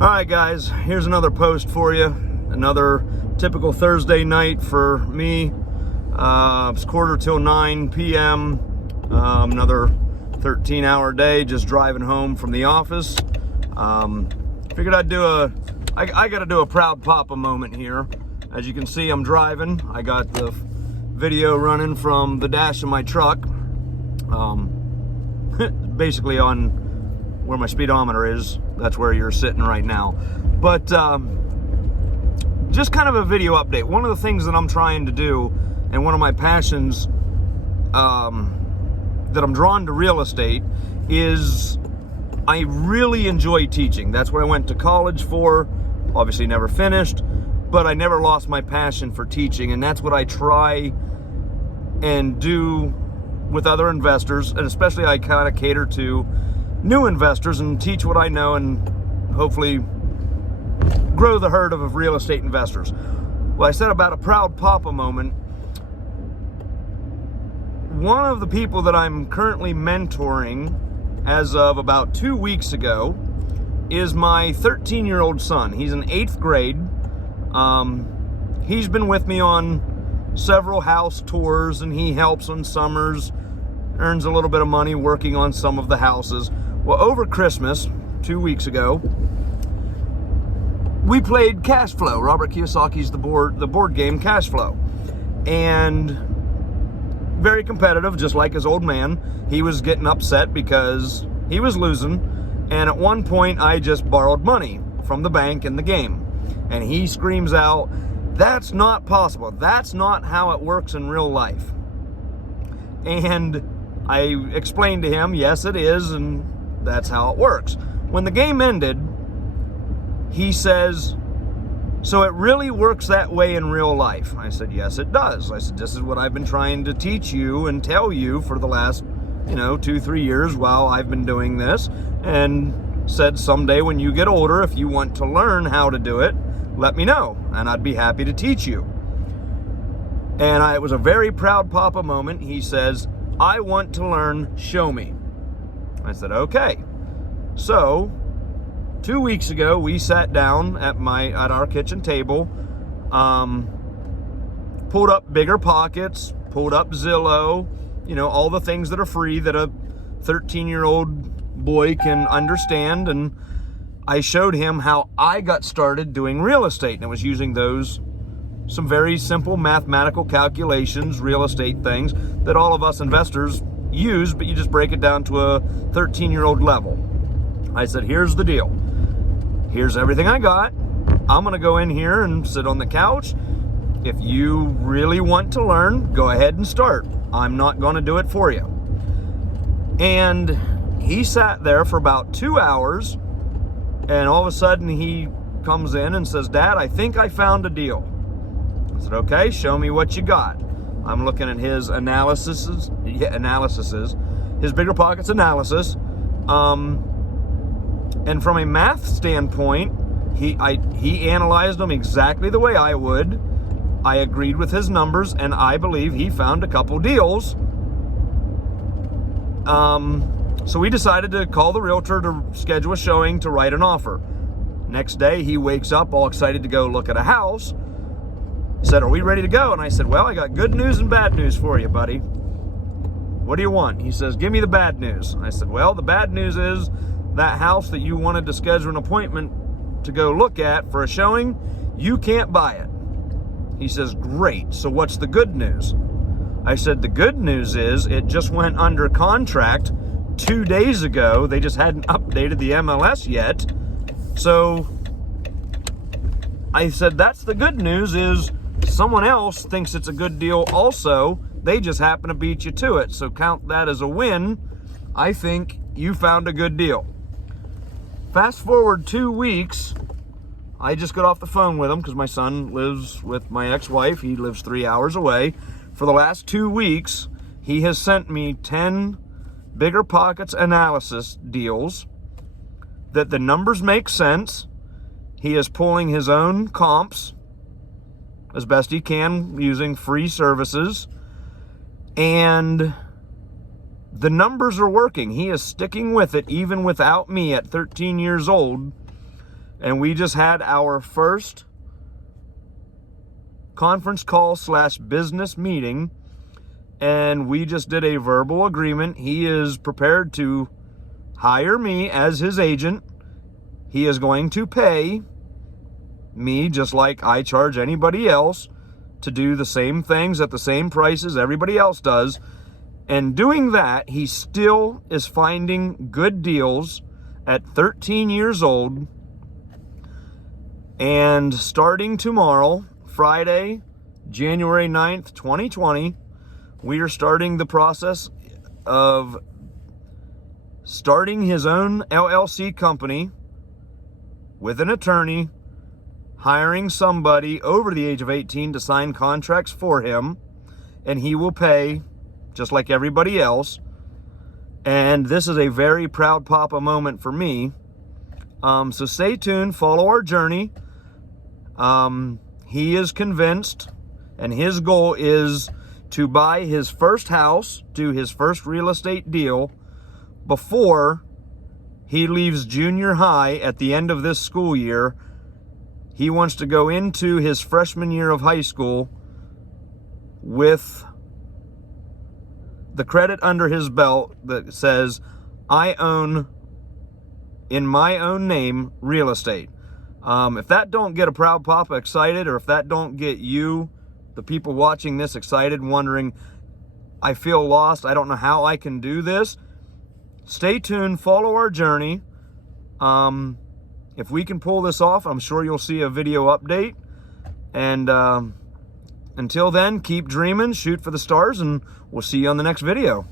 All right, guys, here's another post for you. Another typical Thursday night for me. It's 8:45 p.m. Another 13-hour day, just driving home from the office. Figured I got to do a proud papa moment here. As you can see, I'm driving. I got the video running from the dash of my truck. Basically on where my speedometer is. That's where you're sitting right now. But just kind of a video update. One of the things that I'm trying to do, and one of my passions that I'm drawn to real estate, is I really enjoy teaching. That's what I went to college for. Obviously never finished, but I never lost my passion for teaching, and that's what I try and do with other investors, and especially I kind of cater to new investors and teach what I know and hopefully grow the herd of real estate investors. Well, I said about a proud papa moment. One of the people that I'm currently mentoring as of about 2 weeks ago is my 13-year-old son. He's in 8th grade. He's been with me on several house tours, and he helps on summers, earns a little bit of money working on some of the houses. Well, over Christmas, 2 weeks ago, we played Cash Flow. Robert Kiyosaki's the board game Cash Flow. And very competitive, just like his old man. He was getting upset because he was losing. And at one point, I just borrowed money from the bank in the game. And he screams out, "That's not possible. That's not how it works in real life." And I explained to him, yes, it is, and that's how it works. When the game ended, he says, "So it really works that way in real life?" I said, "Yes, it does." I said, "This is what I've been trying to teach you and tell you for the last, 2-3 years while I've been doing this, and said someday when you get older, if you want to learn how to do it, let me know, and I'd be happy to teach you." And it was a very proud papa moment. He says, "I want to learn, show me." I said, okay. So 2 weeks ago, we sat down at our kitchen table, pulled up Bigger Pockets, pulled up Zillow, all the things that are free that a 13-year-old boy can understand. And I showed him how I got started doing real estate, and it was using some very simple mathematical calculations, real estate things that all of us investors use, but you just break it down to a 13-year-old level. I said, here's the deal. Here's everything I got. I'm going to go in here and sit on the couch. If you really want to learn, go ahead and start. I'm not going to do it for you. And he sat there for about 2 hours, and all of a sudden he comes in and says, "Dad, I think I found a deal." I said, okay, show me what you got. I'm looking at his analysis, his Bigger Pockets analysis. And from a math standpoint, he analyzed them exactly the way I would. I agreed with his numbers, and I believe he found a couple deals. So we decided to call the realtor to schedule a showing to write an offer. Next day, he wakes up all excited to go look at a house. Said, "Are we ready to go?" And I said, "Well, I got good news and bad news for you, buddy. What do you want?" He says, "Give me the bad news." I said, "Well, the bad news is that house that you wanted to schedule an appointment to go look at for a showing, you can't buy it." He says, "Great. So what's the good news?" I said, "The good news is it just went under contract 2 days ago. They just hadn't updated the MLS yet." So I said, "That's the good news, is someone else thinks it's a good deal also. They just happen to beat you to it. So count that as a win. I think you found a good deal." Fast forward 2 weeks, I just got off the phone with him because my son lives with my ex-wife. He lives 3 hours away. For the last 2 weeks, he has sent me 10 Bigger Pockets analysis deals that the numbers make sense. He is pulling his own comps as best he can using free services. And the numbers are working. He is sticking with it even without me at 13 years old And we just had our first conference call / business meeting, and we just did a verbal agreement. He is prepared to hire me as his agent. He is going to pay me just like I charge anybody else to do the same things at the same prices everybody else does. And doing that, he still is finding good deals at 13 years old. And starting tomorrow, Friday, January 9th, 2020, we are starting the process of starting his own LLC company with an attorney, hiring somebody over the age of 18 to sign contracts for him, and he will pay just like everybody else. And this is a very proud papa moment for me. So stay tuned, follow our journey. He is convinced, and his goal is to buy his first house, do his first real estate deal before he leaves junior high at the end of this school year. He wants to go into his freshman year of high school with the credit under his belt that says, I own, in my own name, real estate. If that don't get a proud papa excited, or if that don't get you, the people watching this, excited, wondering, I feel lost, I don't know how I can do this, stay tuned, follow our journey. If we can pull this off, I'm sure you'll see a video update. And until then, keep dreaming, shoot for the stars, and we'll see you on the next video.